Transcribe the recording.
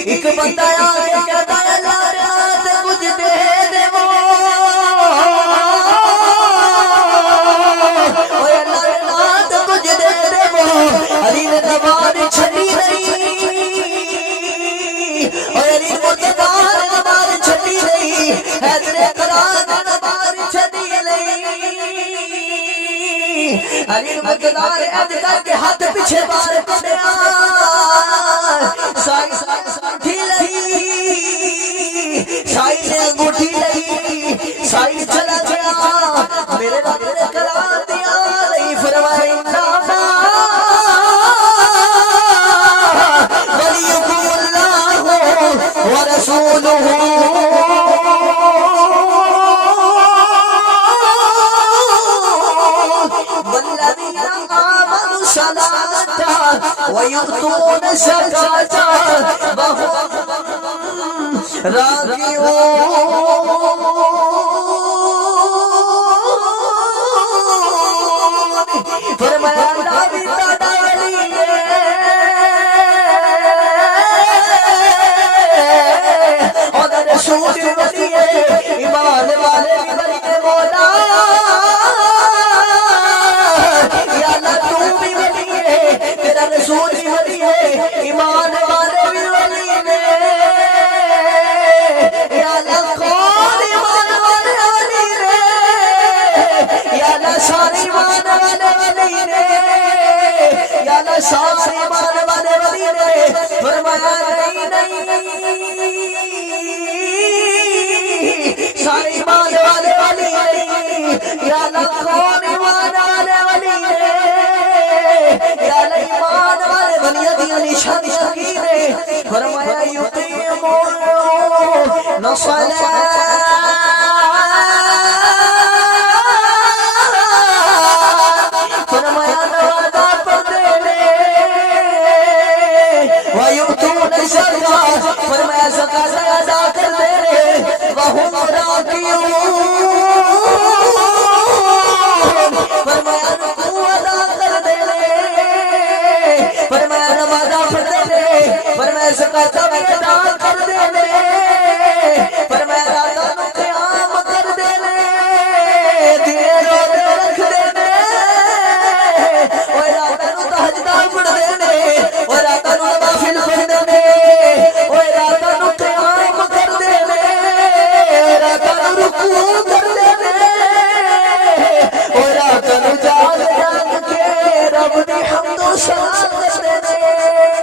एक बंदा आके कहता है लाल कुछ दे देवो ओए लाल कुछ दे देवो अली ने नमाज छड़ी नहीं ओए अली मुर्तदार नमाज छड़ी नहीं हैदरे करार नमाज छड़ी नहीं अली मुर्तदार ऐद करके हाथ पीछे बार कढ़िया साई अंगूठी लगी साई ने अंगूठी लगी साई चला गया मेरे रब ने करा दिया नहीं फरमाए वलियुल्लाह व रसूलुहु वल्लज़ीना आमनु सलाता व युतून ज़काता व हुम राकिऊन फरमाया नबी ताड़ा अली ने और रसूल भी वली है ईमान वाले भी वली है मौला या अल्लाह तू भी वली है तेरा रसूल भी वली है ईमान वाले भी वली ने या अल्लाह कौन ईमान वाले वली ने या अल्लाह सारे ईमान वाले वली ने या अल्लाह सारे ईमान वाले वली ने फरमाया नहीं नहीं सारे ईमान वाले वली नहीं या अल्लाह कौन ईमान वाले वली ने या अल्लाह ईमान वाले वलियों दी निशानियां की ने फरमाया युकीमो नसला फरमाया नवाजा पढ़ते ने वयुतून ज़कात फरमाया ज़कात अदा करते ने वहुम राकिऊन फरमाया रुकू अदा करते ने फरमाया नमाज़ पढ़ते ने फरमाया ज़कात अदा करते